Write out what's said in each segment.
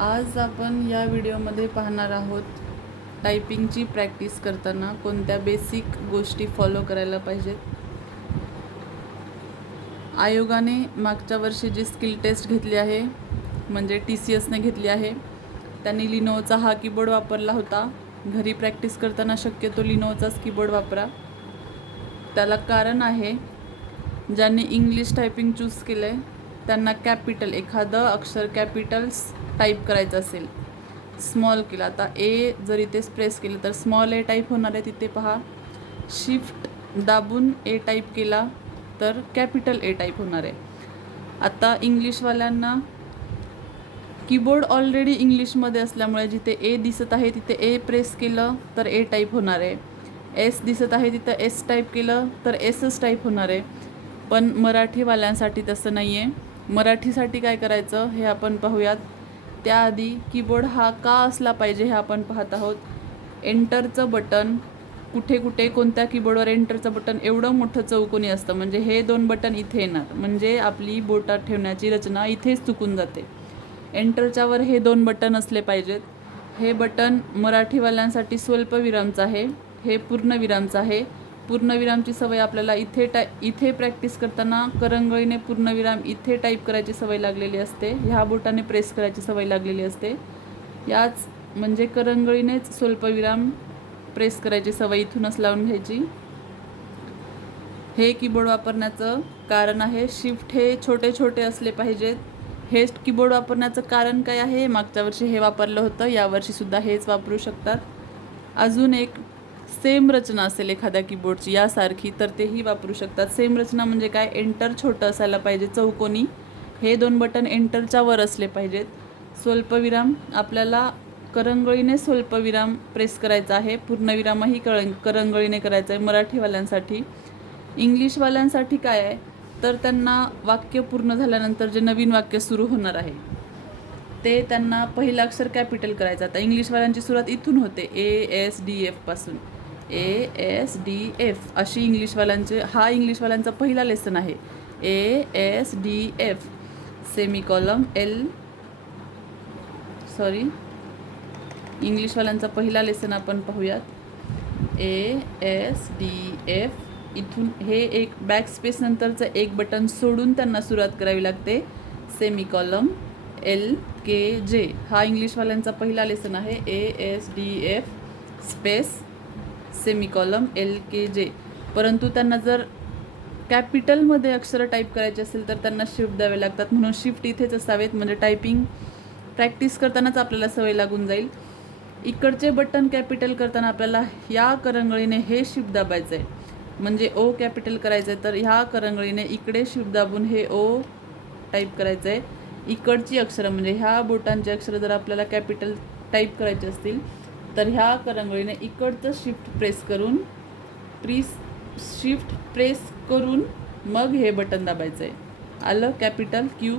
आज आपण या व्हिडिओमध्ये पाहणार आहोत टायपिंगची प्रॅक्टिस करताना कोणत्या बेसिक गोष्टी फॉलो करायला पाहिजेत. आयोगाने मागच्या वर्षी जी स्किल टेस्ट घेतली आहे म्हणजे TCSने घेतली आहे, त्यांनी लिनोचा हा कीबोर्ड वापरला होता. घरी प्रॅक्टिस करताना शक्यतो लिनोचाच कीबोर्ड वापरा. त्याला कारण आहे, ज्यांनी इंग्लिश टायपिंग चूज केलं आहे त्यांना कॅपिटल एखादं अक्षर कॅपिटल्स टाईप करायचं असेल, स्मॉल केलं, आता ए जर इथे प्रेस केलं तर स्मॉल ए टाईप होणार आहे. तिथे पहा, शिफ्ट दाबून ए टाईप केला तर कॅपिटल ए टाईप होणार आहे. आता इंग्लिशवाल्यांना कीबोर्ड ऑलरेडी इंग्लिशमध्ये असल्यामुळे जिथे ए दिसत आहे तिथे ए प्रेस केलं तर ए टाईप होणार आहे. एस दिसत आहे तिथं एस टाईप केलं तर एसच टाईप होणार आहे. पण मराठीवाल्यांसाठी तसं नाही आहे. मराठीसाठी काय करायचं हे आपण पाहूयात. त्याआधी कीबोर्ड हा का असला पाहिजे हे आपण पाहत आहोत. एंटरचं बटन कुठे कुठे कोणत्या कीबोर्डवर एंटरचं बटन एवढं मोठं चौकोनी असतं, म्हणजे हे 2 बटन इथे येणार, म्हणजे आपली बोटात ठेवण्याची रचना इथेच चुकून जाते. एंटरच्यावर हे 2 बटन असले पाहिजेत. हे बटन मराठीवाल्यांसाठी स्वल्पविरामचं आहे, हे पूर्णविरामचं आहे. पूर्णविरामची सवय आपल्याला इथे प्रॅक्टिस करताना करंगळीने पूर्णविराम इथे टाईप करायची सवय लागलेली असते, ह्या बोटाने प्रेस करायची सवय लागलेली असते. याच म्हणजे करंगळीनेच स्वल्पविराम प्रेस करायची सवय इथूनच लावून घ्यायची. हे कीबोर्ड वापरण्याचं कारण आहे. शिफ्ट हे छोटे छोटे असले पाहिजेत. हे कीबोर्ड वापरण्याचं कारण काय आहे, मागच्या वर्षी हे वापरलं होतं, यावर्षीसुद्धा हेच वापरू शकतात. अजून एक सेम रचना असेल एखाद्या कीबोर्डची यासारखी तर तेही वापरू शकतात. सेम रचना म्हणजे काय, एंटर छोटं असायला पाहिजे चौकोनी, हे 2 बटन एंटरच्या वर असले पाहिजेत. स्वल्पविराम आपल्याला करंगळीने स्वल्पविराम प्रेस करायचा आहे, पूर्णविरामही करंगळीने करायचा आहे मराठीवाल्यांसाठी. इंग्लिशवाल्यांसाठी काय आहे तर त्यांना वाक्य पूर्ण झाल्यानंतर जे नवीन वाक्य सुरू होणार आहे ते त्यांना पहिलं अक्षर कॅपिटल करायचं. आता इंग्लिशवाल्यांची सुरुवात इथून होते, ASDF पासून. ASDF अशी इंग्लिशवाल्यांचे, हा इंग्लिशवाल्यांचा पहिला लेसन आहे. ASDF सेमिकॉलम इंग्लिशवाल्यांचा पहिला लेसन आपण पाहूयात. ASDF इथून हे एक बॅक स्पेस नंतरचं एक बटन सोडून त्यांना सुरुवात करावी लागते. सेमिकॉलम LKJ हा इंग्लिशवाल्यांचा पहिला लेसन आहे. ASDF space semicolon LKJ. परंतु त्यांना जर कॅपिटलमध्ये अक्षर टाईप करायचे असेल तर त्यांना शिफ्ट द्यावे लागतात, म्हणून शिफ्ट इथेच असावेत, म्हणजे टायपिंग प्रॅक्टिस करतानाच आपल्याला सवय लागून जाईल. इकडचे बटन कॅपिटल करताना आपल्याला ह्या करंगळीने हे शिफ्ट दाबायचं आहे, म्हणजे O कॅपिटल करायचं आहे, तर ह्या करंगळीने इकडे शिफ्ट दाबून हे O टाईप करायचं आहे. इकडची अक्षरं म्हणजे ह्या बोटांची अक्षरं जर आपल्याला कॅपिटल टाईप करायची असतील तर ह्या करंगळीने इकडचं शिफ्ट प्रेस करून मग हे बटन दाबायचं आहे. आलं कॅपिटल Q.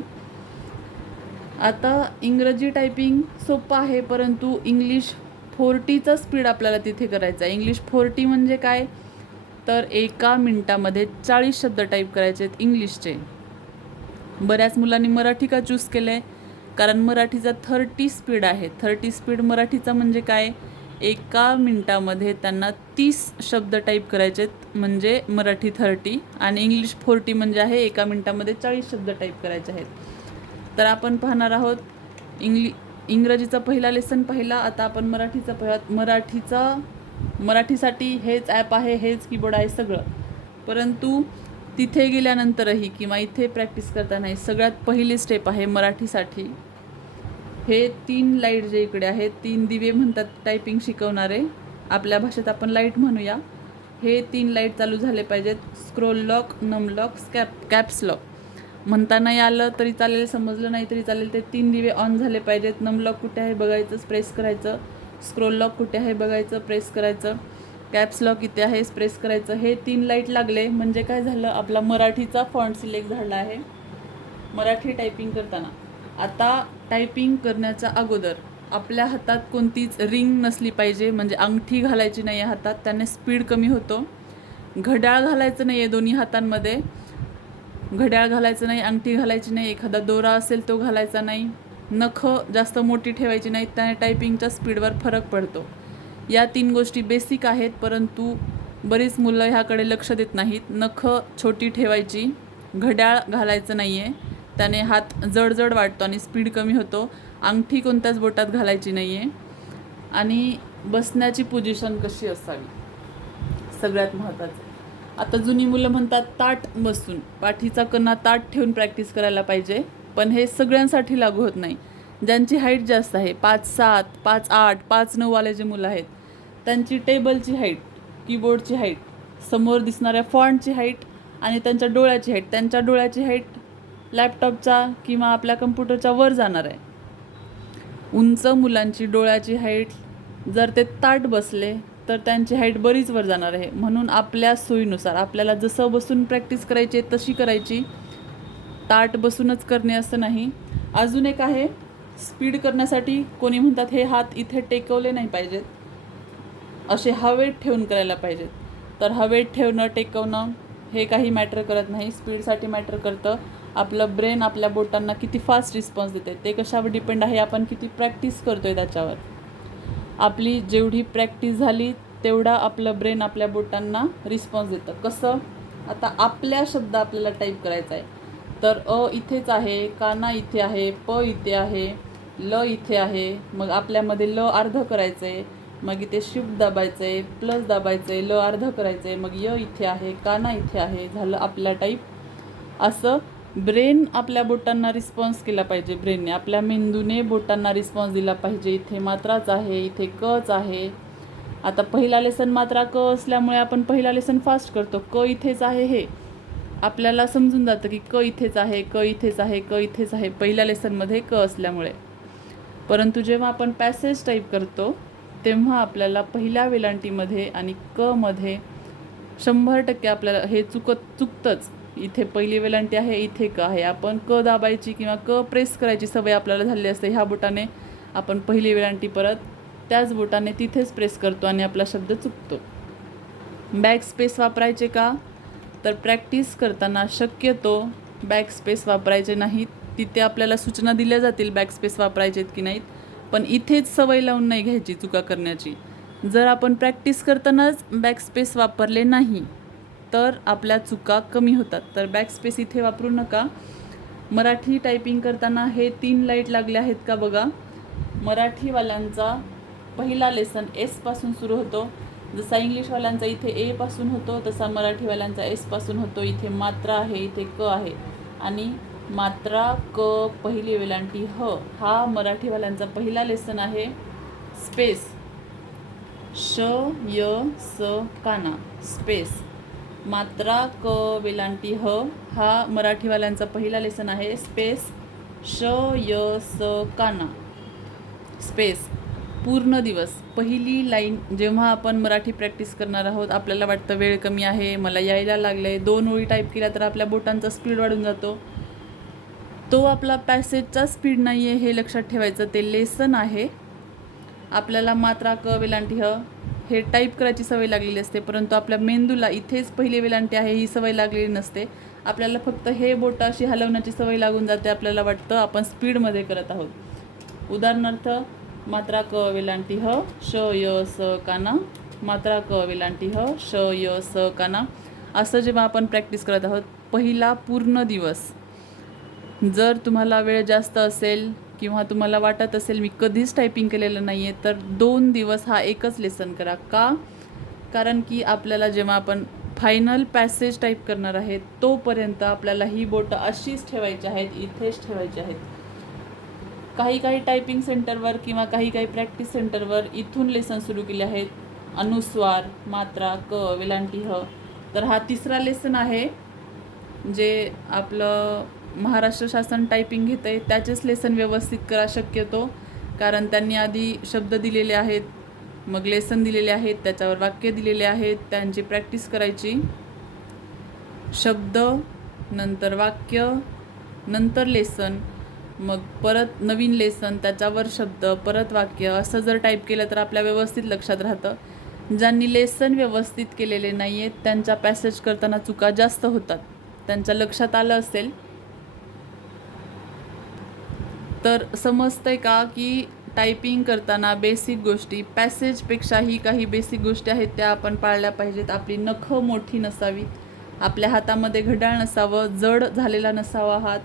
आता इंग्रजी टायपिंग सोपं आहे, परंतु इंग्लिश 40चा स्पीड आपल्याला तिथे करायचा आहे. इंग्लिश 40 म्हणजे काय तर 1 मिनिटामध्ये 40 शब्द टाईप करायचे आहेत इंग्लिशचे. बऱ्याच मुलांनी मराठी का चूज केलं आहे, कारण मराठीचा 30 स्पीड आहे. 30 स्पीड मराठीचा म्हणजे काय, 1 मिनिटामध्ये त्यांना 30 शब्द टाईप करायचे आहेत, म्हणजे मराठी 30, आणि इंग्लिश 40 म्हणजे आहे 1 मिनिटामध्ये 40 शब्द टाईप करायचे आहेत. तर आपण पाहणार आहोत इंग्रजीचा पहिला लेसन पाहिला. आता आपण मराठीचा पाहूयात. मराठीसाठी हेच ॲप आहे, हेच कीबोर्ड आहे सगळं, परंतु तिथे गेल्यानंतरही किंवा इथे प्रॅक्टिस करतानाही सगळ्यात पहिली स्टेप आहे मराठीसाठी. हे 3 लाईट जे इकडे आहेत, 3 दिवे म्हणतात टायपिंग शिकवणारे, आपल्या भाषेत आपण लाईट म्हणूया. हे 3 लाईट चालू झाले पाहिजेत. Scroll lock, num lock, caps lock. म्हणता नाही आलं तरी चालेल, समजलं नाही तरी चालेल, ते 3 दिवे ऑन झाले पाहिजेत. नम लॉक कुठे आहे बघायचं, प्रेस करायचं. स्क्रोल लॉक कुठे आहे बघायचं, प्रेस करायचं. कॅप्स लॉक इथे आहे, प्रेस करायचं. हे 3 लाईट लागले म्हणजे काय झालं, आपला मराठीचा फॉन्ट सिलेक्ट झाला आहे मराठी टायपिंग करताना. आता टायपिंग करण्याच्या अगोदर आपल्या हातात कोणतीच रिंग नसली पाहिजे, म्हणजे अंगठी घालायची नाही आहे हातात, त्याने स्पीड कमी होतो. घड्याळ घालायचं नाही आहे दोन्ही हातांमध्ये, घड्याळ घालायचं नाही, अंगठी घालायची नाही, एखादा दोरा असेल तो घालायचा नाही. नखं जास्त मोठी ठेवायची नाहीत, त्याने टायपिंगच्या स्पीडवर फरक पडतो. या 3 गोष्टी बेसिक आहेत, परंतु बरीच मुलं ह्याकडे लक्ष देत नाहीत. नखं छोटी ठेवायची, घड्याळ घालायचं नाही आहे, त्याने हात जड वाटतो आणि स्पीड कमी होतो. अंगठी कोणत्याच बोटात घालायची नाही आहे. आणि बसण्याची पोझिशन कशी असावी सगळ्यात महत्त्वाचं. आता जुनी मुलं म्हणतात ताठ बसून, पाठीचा कणा ताठ ठेवून प्रॅक्टिस करायला पाहिजे, पण हे सगळ्यांसाठी लागू होत नाही. ज्यांची हाईट जास्त आहे, 5'7", 5'8", 5'9" वाले जे मुलं आहेत, त्यांची टेबलची हाईट, कीबोर्डची हाईट, समोर दिसणाऱ्या फॉन्टची हाईट आणि त्यांच्या डोळ्याची हाईट लॅपटॉपचा किंवा आपल्या कम्प्युटरच्या वर जाणार आहे. उंच मुलांची डोळ्याची हाईट जर ते ताठ बसले तर त्यांची हाईट बरीच वर जाणार आहे. म्हणून आपल्या सोयीनुसार आपल्याला जसं बसून प्रॅक्टिस करायची तशी करायची, ताठ बसूनच करणे असं नाही. अजून एक आहे, स्पीड करण्यासाठी कोणी म्हणतात हे हात इथे टेकवले नाही पाहिजेत, असे हवेत ठेवून करायला पाहिजेत. तर हवेत ठेवणं टेकवणं हे काही मॅटर करत नाही, स्पीडसाठी मॅटर करतं. आपलं ब्रेन आपल्या बोटांना किती फास्ट रिस्पॉन्स देते ते कशावर डिपेंड आहे, आपण किती प्रॅक्टिस करतो आहे त्याच्यावर. आपली जेवढी प्रॅक्टिस झाली तेवढा आपलं ब्रेन आपल्या बोटांना रिस्पॉन्स देतं. कसं, आता आपल्या शब्द आपल्याला टाईप करायचा आहे, तर इथेच आहे, काना इथे आहे, प इथे आहे, ल इथे आहे, मग आपल्यामध्ये ल अर्ध करायचं आहे, मग इथे शिफ्ट दाबायचं आहे, प्लस दाबायचं आहे, ल अर्ध करायचं आहे, मग य इथे आहे, काना इथे आहे, झालं आपला टाईप. असं ब्रेन आपल्या बोटांना रिस्पॉन्स केला पाहिजे, ब्रेनने आपल्या मेंदूने बोटांना रिस्पॉन्स दिला पाहिजे. इथे मात्राच आहे, इथे कच आहे. आता पहिला लेसन मात्रा क असल्यामुळे आपण पहिला लेसन फास्ट करतो, क इथेच आहे हे आपल्याला समजून जातं की क इथेच आहे, क इथेच आहे, क इथेच आहे पहिल्या लेसनमध्ये क असल्यामुळे. परंतु जेव्हा आपण पॅसेज टाईप करतो तेव्हा आपल्याला पहिल्या वेलांटीमध्ये आणि क मध्ये 100% आपल्याला हे चुकतंच. इथे पहिली वेलांटी आहे, इथे क आहे, आपण क दाबायची किंवा क प्रेस करायची सवय आपल्याला झाली असते. ह्या बोटाने आपण पहिली वेलांटी परत त्याच बोटाने तिथेच प्रेस करतो आणि आपला शब्द चुकतो. बॅक स्पेस वापरायचे का, तर प्रॅक्टिस करताना शक्यतो बॅक स्पेस वापरायचे नाहीत. तिथे आपल्याला सूचना दिल्या जातील बॅक स्पेस वापरायचेत की नाहीत, पण इथेच सवय लावून नाही घ्यायची चुका करण्याची. जर आपण प्रॅक्टिस करतानाच बॅक स्पेस वापरले नाही तर आपल्या चुका कमी होतात. तर बॅक स्पेस इथे वापरू नका. मराठी टायपिंग करताना हे 3 लाईट लागले आहेत का बघा. मराठीवाल्यांचा पहिला लेसन एसपासून सुरू होतो, जसा इंग्लिशवाल्यांचा इथे ए पासून होतो तसा मराठीवाल्यांचा एस पासून होतो. इथे मात्रा आहे, इथे क आहे आणि मात्रा क पहिली वेलांटी ह हा मराठीवाल्यांचा पहिला लेसन आहे. स्पेस श य स काना स्पेस, मात्रा क वेलांटी ह हा मराठीवाल्यांचा पहिला लेसन आहे. स्पेस श य स काना स्पेस. पूर्ण दिवस पहिली लाईन. जेव्हा आपण मराठी प्रॅक्टिस करणार आहोत आपल्याला वाटतं वेळ कमी आहे, मला यायला लागले, 2 ओळी टाईप केल्या तर आपल्या बोटांचा स्पीड वाढून जातो. तो आपला पॅसेजचा स्पीड नाही आहे हे लक्षात ठेवायचं. ते लेसन आहे. आपल्याला मात्रा क वेलांटी ह हे टाईप करायची सवय लागलेली असते, परंतु आपल्या मेंदूला इथेच पहिली वेलांटी आहे ही सवय लागलेली नसते. आपल्याला फक्त हे बोट अशी हलवण्याची सवय लागून जाते. आपल्याला वाटतं आपण स्पीडमध्ये करत आहोत. उदाहरणार्थ, मात्रा क वेलांटी ह श य स काना, मात्रा क वेलांटी ह श य स काना. असं जेव्हा आपण प्रॅक्टिस करत आहोत पहिला पूर्ण दिवस. जर तुम्हाला वेळ जास्त असेल किंवा तुम्हाला वाटत असेल मी कधीच टायपिंग केलेलं नाही आहे, तर 2 दिवस हा एकच लेसन करा. का, कारण की आपल्याला जेव्हा आपण फायनल पॅसेज टाईप करणार आहे तोपर्यंत आपल्याला ही बोटं अशीच ठेवायची आहेत, इथेच ठेवायची आहेत. काही टायपिंग सेंटरवर किंवा काही प्रॅक्टिस सेंटरवर इथून लेसन सुरू केले आहेत. अनुस्वार, मात्रा क वेलांटी ह. तर हा 3रा लेसन आहे जे आपलं महाराष्ट्र शासन टायपिंग घेतं आहे. त्याचेच लेसन व्यवस्थित करा शक्यतो, कारण त्यांनी आधी शब्द दिलेले आहेत, मग लेसन दिलेले आहेत, त्याच्यावर वाक्य दिलेले आहेत, त्यांची प्रॅक्टिस करायची. शब्द नंतर वाक्य नंतर लेसन, मग परत नवीन लेसन त्याच्यावर शब्द परत वाक्य, असं जर टाईप केलं तर आपल्या व्यवस्थित लक्षात राहतं. ज्यांनी लेसन व्यवस्थित केलेले नाही आहेत त्यांच्या पॅसेज करताना चुका जास्त होतात. त्यांच्या लक्षात आलं असेल तर समजतंय का की टायपिंग करताना बेसिक गोष्टी, पॅसेजपेक्षाही काही बेसिक गोष्टी आहेत त्या आपण पाळल्या पाहिजेत. आपली नखं मोठी नसावीत, आपल्या हातामध्ये घड्याळ नसावं, जड झालेला नसावा हात,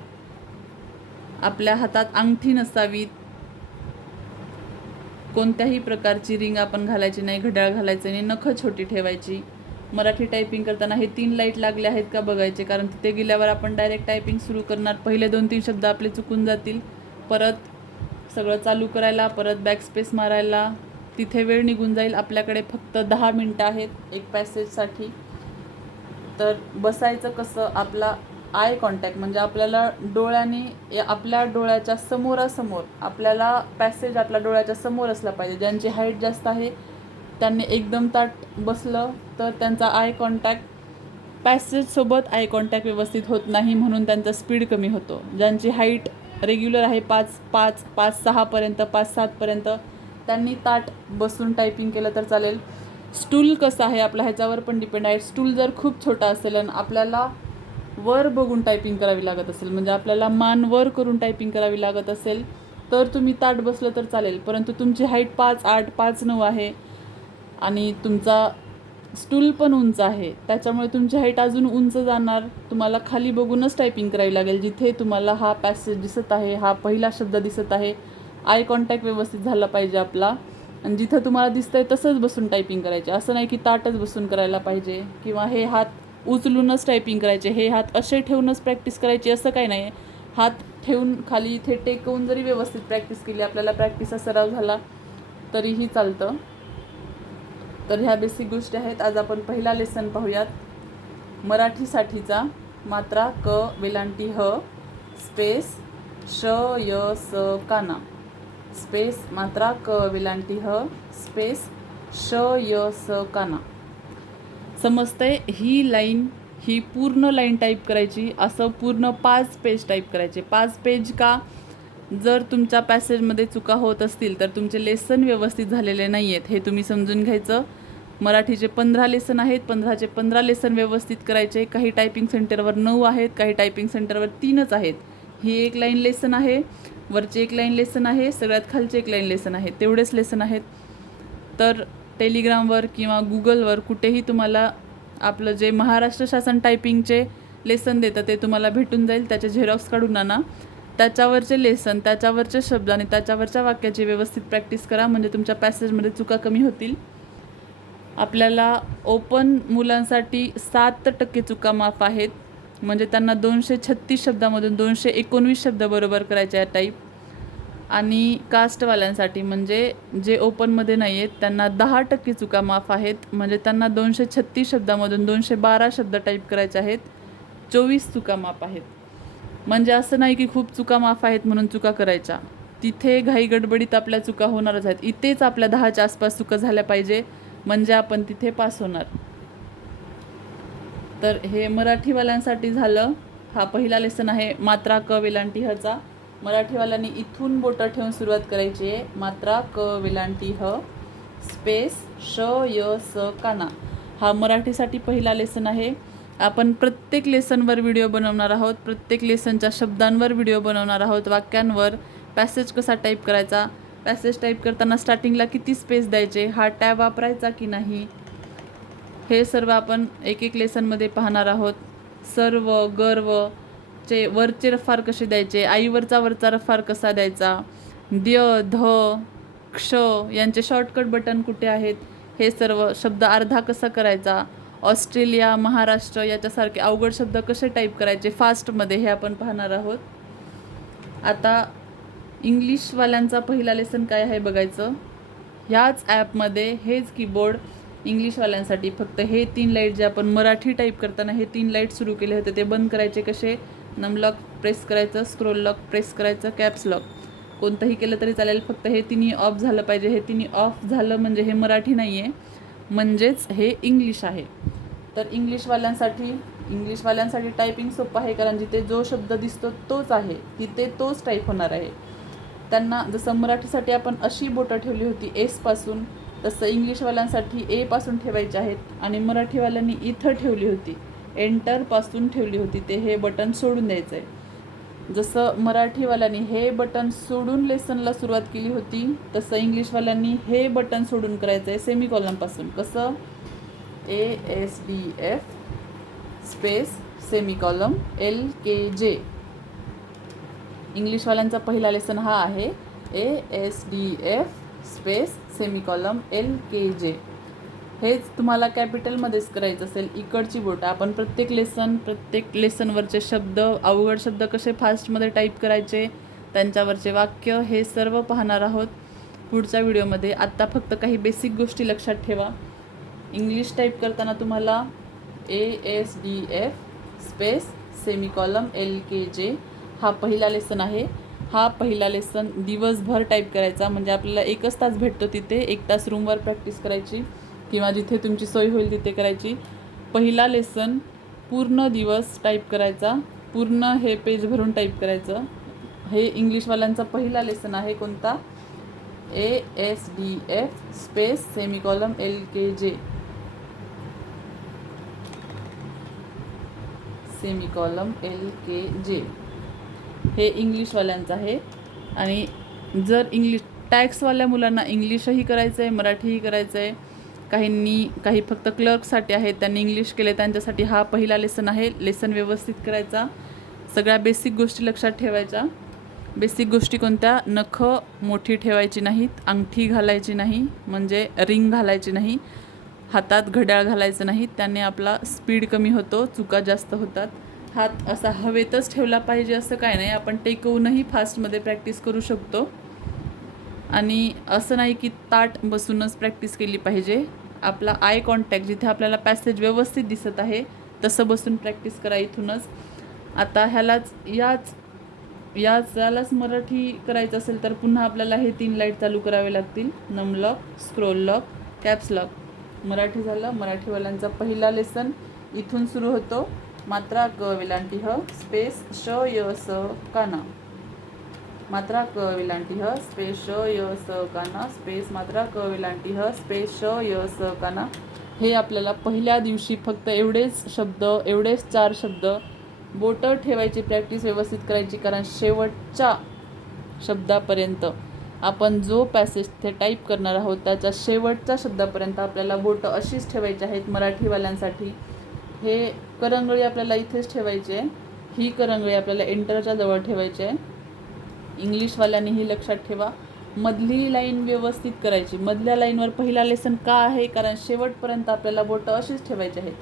आपल्या हातात अंगठी नसावीत, कोणत्याही प्रकारची रिंग आपण घालायची नाही, घड्याळ घालायचं नाही, नखं छोटी ठेवायची. मराठी टायपिंग करताना हे 3 लाईट लागले आहेत का बघायचे, कारण तिथे गेल्यावर आपण डायरेक्ट टायपिंग सुरू करणार. पहिले 2-3 शब्द आपले चुकून जातील, परत सगळं चालू करायला, परत बॅकस्पेस मारायला तिथे वेळ निघून जाईल. आपल्याकडे फक्त 10 मिनटं आहेत एक पॅसेजसाठी. तर बसायचं कसं, आपला आय कॉन्टॅक्ट म्हणजे आपल्याला डोळ्याने आपल्या डोळ्याच्या समोरासमोर, आपल्याला पॅसेज आपल्या डोळ्याच्या समोर असला पाहिजे. ज्यांची हाईट जास्त आहे त्यांनी एकदम ताट बसलं तर त्यांचा आय कॉन्टॅक्ट पॅसेजसोबत आय कॉन्टॅक्ट व्यवस्थित होत नाही, म्हणून त्यांचा स्पीड कमी होतो. ज्यांची हाईट रेग्युलर आहे 5-6पर्यंत, 5-7पर्यंत, त्यांनी ताट बसून टायपिंग केलं तर चालेल. स्टूल कसं आहे आपल्या ह्याच्यावर पण डिपेंड आहे. स्टूल जर खूप छोटा असेल आणि आपल्याला वर बघून टायपिंग करावी लागत असेल, म्हणजे आपल्याला मान वर करून टायपिंग करावी लागत असेल, तर तुम्ही ताट बसलं तर चालेल. परंतु तुमची हाईट 5'8", 5'9" आहे आणि तुमचा स्टूल पण उंच आहे, त्याच्यामुळे तुमची हाईट अजून उंच जाणार. तुम्हाला खाली बघूनच टायपिंग करावी लागेल. जिथे तुम्हाला हा पॅसेज दिसत आहे, हा पहिला शब्द दिसत आहे, आय कॉन्टॅक्ट व्यवस्थित झाला पाहिजे आपला, आणि जिथं तुम्हाला दिसतंय तसंच बसून टायपिंग करायचे. असं नाही की ताटच बसून करायला पाहिजे किंवा हे हात उचलूनच टायपिंग करायचे, हे हात असे ठेवूनच प्रॅक्टिस करायची, असं काही नाही. हात ठेवून खाली इथे टेकवून जरी व्यवस्थित प्रॅक्टिस केली, आपल्याला प्रॅक्टिसचा सराव झाला तरीही चालतं. तर ह्या बेसिक गोष्टी आहेत. आज आपण पहिला लेसन पाहूयात. मराठीसाठीचा मात्रा क वेलांटी ह, स्पेस श य स काना, स्पेस मात्रा क वेलांटी ह, स्पेस श य स काना. समजतंय? ही लाईन, ही पूर्ण लाईन टाईप करायची. असं पूर्ण 5 पेज टाईप करायचे. 5 पेज का? जर तुमच्या पॅसेजमध्ये चुका होत असतील तर तुमचे लेसन व्यवस्थित झालेले नाही आहेत, हे तुम्ही समजून घ्यायचं. मराठीचे 15 लेसन आहेत, 15चे 15 लेसन व्यवस्थित करायचे. काही टायपिंग सेंटरवर 9 आहेत, काही टायपिंग सेंटरवर 3च आहेत. ही एक लाईन लेसन आहे, वरची एक लाईन लेसन आहे, सगळ्यात खालची एक लाईन लेसन आहे. तेवढेच लेसन आहेत. तर टेलिग्रामवर किंवा गुगलवर कुठेही तुम्हाला आपलं जे महाराष्ट्र शासन टायपिंगचे लेसन देतं ते तुम्हाला भेटून जाईल. त्याचे झेरॉक्स काढून आणा. त्याच्यावरचे लेसन, त्याच्यावरचे शब्द आणि त्याच्यावरच्या वाक्याची व्यवस्थित प्रॅक्टिस करा, म्हणजे तुमच्या पॅसेजमध्ये चुका कमी होतील. आपल्याला ओपन मुलांसाठी 7% चुका माफ आहेत, म्हणजे त्यांना 236 शब्दामधून 219 शब्द बरोबर करायचे आहे टाईप. आणि कास्टवाल्यांसाठी म्हणजे जे ओपनमध्ये नाही आहेत त्यांना 10% चुका माफ आहेत, म्हणजे त्यांना 236 शब्दामधून 212 शब्द टाईप करायचे आहेत. 24 चुका माफ आहेत. म्हणजे असं नाही की खूप चुका माफ आहेत म्हणून चुका करायच्या. तिथे घाई गडबडीत आपल्या चुका होणारच आहेत. इथेच आपल्या 10च्या आसपास चुका झाल्या पाहिजे, म्हणजे आपण तिथे पास होणार. तर हे मराठीवाल्यांसाठी झालं. हा पहिला लेसन आहे मात्रा क वेलांटी हचा. मराठीवाल्यांनी इथून बोटं ठेवून सुरुवात करायची आहे. मात्रा क वेलांटी ह, स्पेस श य स काना. हा मराठीसाठी पहिला लेसन आहे. आपण प्रत्येक लेसनवर व्हिडिओ बनवणार आहोत, प्रत्येक लेसनच्या शब्दांवर व्हिडिओ बनवणार आहोत, वाक्यांवर. पॅसेज कसा टाईप करायचा, पॅसेज टाईप करताना स्टार्टिंगला किती स्पेस द्यायचे, हा टॅब वापरायचा की नाही, हे सर्व आपण एक एक लेसनमध्ये पाहणार आहोत. सर्व, गर्व चे वरचे रफार कसे द्यायचे, आईवरचा वरचा रफार कसा द्यायचा, द्य, ध, क्ष यांचे शॉर्टकट बटन कुठे आहेत, हे सर्व. शब्द अर्धा कसा करायचा, ऑस्ट्रेलिया, महाराष्ट्र याच्यासारखे अवघड शब्द कसे टाईप करायचे फास्टमध्ये, हे आपण पाहणार आहोत. आता इंग्लिशवाल्यांचा पहिला लेसन काय आहे बघायचं. ह्याच ॲपमध्ये हेच कीबोर्ड इंग्लिशवाल्यांसाठी फक्त हे 3 लाईट जे आपण मराठी टाईप करताना हे 3 लाईट सुरू केले होते ते बंद करायचे कसे. नमलॉक प्रेस करायचं, स्क्रोल लॉक प्रेस करायचं, कॅप्स लॉक कोणतंही केलं तरी चालेल, फक्त हे तिन्ही ऑफ झालं पाहिजे. हे तिन्ही ऑफ झालं म्हणजे हे मराठी नाही आहे, म्हणजेच हे इंग्लिश आहे. तर इंग्लिशवाल्यांसाठी टायपिंग सोपं आहे, कारण जिथे जो शब्द दिसतो तोच आहे, तिथे तोच टाईप होणार आहे. त्यांना जसं मराठीसाठी आपण अशी बोटं ठेवली होती एसपासून, तसं इंग्लिशवाल्यांसाठी एपासून ठेवायचे आहेत. आणि मराठीवाल्यांनी इथं ठेवली होती, एंटरपासून ठेवली होती, ते हे बटन सोडून द्यायचं आहे. जसं मराठीवाल्यांनी हे बटन सोडून लेसनला सुरुवात केली होती, तसं इंग्लिशवाल्यांनी हे बटन सोडून करायचं आहे सेमिकॉलमपासून. कसं? ASDF space semicolon LKJ. इंग्लिशवाल्यांचा पहिला लेसन हा आहे ASDF स्पेस सेमिकॉलम LKJ. हेच तुम्हाला कॅपिटलमध्येच करायचं असेल. इकडची बोटं आपण प्रत्येक लेसनवरचे शब्द, अवघड शब्द कसे फास्टमध्ये टाईप करायचे, त्यांच्यावरचे वाक्य, हे सर्व पाहणार आहोत पुढच्या व्हिडिओमध्ये. आत्ता फक्त काही बेसिक गोष्टी लक्षात ठेवा. इंग्लिश टाईप करताना तुम्हाला ASDF स्पेस सेमिकॉलम LKJ हा पहिला लेसन आहे. हा पहिला लेसन दिवसभर टाईप करायचा, म्हणजे आपल्याला 1 तास भेटतो तिथे. 1 तास रूमवर प्रॅक्टिस करायची किंवा जिथे तुमची सोय होईल तिथे करायची. पहिला लेसन पूर्ण दिवस टाईप करायचा, पूर्ण हे पेज भरून टाईप करायचं. हे इंग्लिशवाल्यांचा पहिला लेसन आहे. कोणता? ASDF space semicolon LKJ semicolon LKJ. हे इंग्लिशवाल्यांचं आहे. आणि जर टॅक्सवाल्या मुलांना इंग्लिशही करायचं आहे, मराठीही करायचं आहे, काही फक्त क्लर्कसाठी आहेत, त्यांनी इंग्लिश केले, त्यांच्यासाठी हा पहिला लेसन आहे. लेसन व्यवस्थित करायचा. सगळ्या बेसिक गोष्टी लक्षात ठेवायच्या. बेसिक गोष्टी कोणत्या? नखं मोठी ठेवायची नाहीत, अंगठी घालायची नाही, म्हणजे रिंग घालायची नाही, हातात घड्याळ घालायचं नाही, त्याने आपला स्पीड कमी होतो, चुका जास्त होतात. हात असा हवेतच ठेवला पाहिजे असं काय नाही, आपण टेकवूनही फास्टमध्ये प्रॅक्टिस करू शकतो. आणि असं नाही की ताट बसूनच प्रॅक्टिस केली पाहिजे. आपला आय कॉन्टॅक्ट, जिथे आपल्याला पॅसेज व्यवस्थित दिसत आहे तसं बसून प्रॅक्टिस करा इथूनच. आता यालाच मराठी करायचं असेल तर पुन्हा आपल्याला हे 3 लाईट चालू करावे लागतील. Num lock, scroll lock, caps lock. Marathi झालं. मराठीवाल्यांचा पहिला लेसन इथून सुरू होतो. मात्रा क वेलांटी ह स्पेस श य स काना. मात्रा क वेलांटी ह स्पेस श य स काना स्पेस मात्रा क वेलांटी ह स्पेस श य स काना. हे आपल्याला पहिल्या दिवशी फक्त एवढेच 4 शब्द बोटं ठेवायची प्रॅक्टिस व्यवस्थित करायची, कारण शेवटच्या शब्दापर्यंत आपण जो पॅसेज ते टाईप करणार आहोत त्याच्या शेवटच्या शब्दापर्यंत आपल्याला बोटं अशीच ठेवायची आहेत. मराठीवाल्यांसाठी हे करंगळी आपल्याला इथेच ठेवायची आहे. ही करंगळी आपल्याला एंटरच्या जवळ ठेवायची आहे. इंग्लिशवाल्यांनीही लक्षात ठेवा, मधली लाईन व्यवस्थित करायची. मधल्या लाईनवर पहिला लेसन का आहे? कारण शेवटपर्यंत आपल्याला बोटं अशीच ठेवायची आहेत.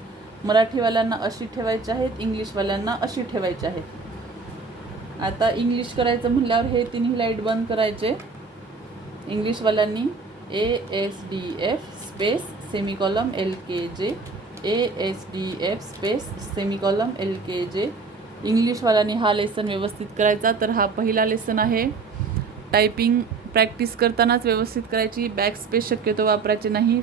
मराठीवाल्यांना अशी ठेवायची आहेत, इंग्लिशवाल्यांना अशी ठेवायची आहेत. आता इंग्लिश करायचं म्हटल्यावर हे 3 लाईट बंद करायचे. इंग्लिशवाल्यांनी ASDF space semicolon LKJ ASDF space semicolon LKJ. इंग्लिशवाल्यांनी हा लेसन व्यवस्थित करायचा. तर हा पहिला लेसन आहे. टायपिंग प्रॅक्टिस करतानाच व्यवस्थित करायची. बॅक स्पेस शक्यतो वापरायचे नाही.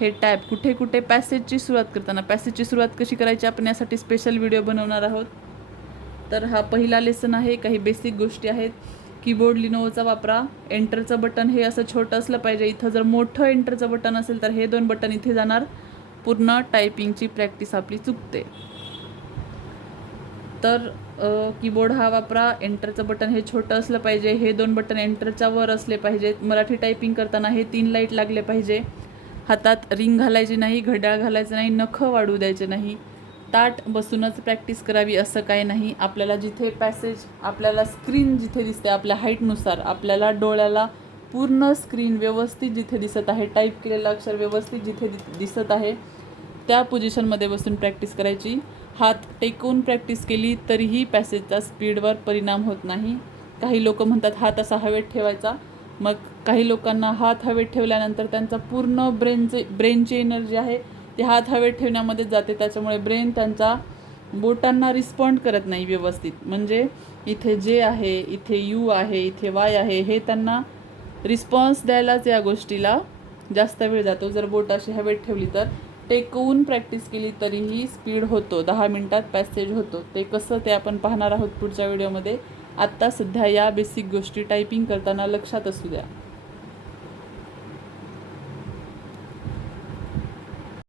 हे टॅब कुठे पॅसेजची सुरुवात कशी करायची आपण यासाठी स्पेशल व्हिडिओ बनवणार आहोत. तर हा पहिला लेसन आहे. काही बेसिक गोष्टी आहेत. कीबोर्ड लिनोवोचा वापरा. एंटरचं बटन हे असं छोटं असलं पाहिजे. इथं जर मोठं एंटरचं बटन असेल तर हे 2 बटन इथे जाणार. पूर्ण टायपिंगची प्रॅक्टिस आपली चुकते. तर कीबोर्ड हा वापरा. एंटरचं बटन हे छोटं असलं पाहिजे. हे 2 बटन एंटरच्या वर असले पाहिजेत. मराठी टायपिंग करताना हे 3 लाईट लागले पाहिजे. हातात रिंग घालायची नाही, घड्याळ घालायचं नाही, नखं वाढू द्यायचे नाही. ताट बसूनच प्रॅक्टिस करावी असं काही नाही. आपल्याला जिथे पॅसेज, आपल्याला स्क्रीन जिथे दिसते आपल्या हाईटनुसार, आपल्याला डोळ्याला पूर्ण स्क्रीन व्यवस्थित जिथे दिसत आहे, टाईप केलेलं अक्षर व्यवस्थित जिथे दिसत आहे त्या पोझिशनमध्ये बसून प्रॅक्टिस करायची. हात टेकवून प्रॅक्टिस केली तरीही पॅसेजचा स्पीडवर परिणाम होत नाही. काही लोक म्हणतात हात असा हवेत ठेवायचा. मग काही लोकांना हात हवेत ठेवल्यानंतर त्यांचा पूर्ण ब्रेनची एनर्जी आहे ते हात हवेत ठेवण्यामध्येच जाते. त्याच्यामुळे ब्रेन त्यांच्या बोटांना रिस्पॉन्ड करत नाही व्यवस्थित. म्हणजे इथे जे आहे, इथे यू आहे, इथे वाय आहे, हे त्यांना रिस्पॉन्स द्यायलाच या गोष्टीला जास्त वेळ जातो. जर बोट अशी हवेत ठेवली तर टेकवून प्रॅक्टिस केली तरीही स्पीड होतो. 10 मिनिटात पॅसेज होतो. ते कसं ते आपण पाहणार आहोत पुढच्या व्हिडिओमध्ये. आत्ता सध्या या बेसिक गोष्टी टायपिंग करताना लक्षात असू द्या.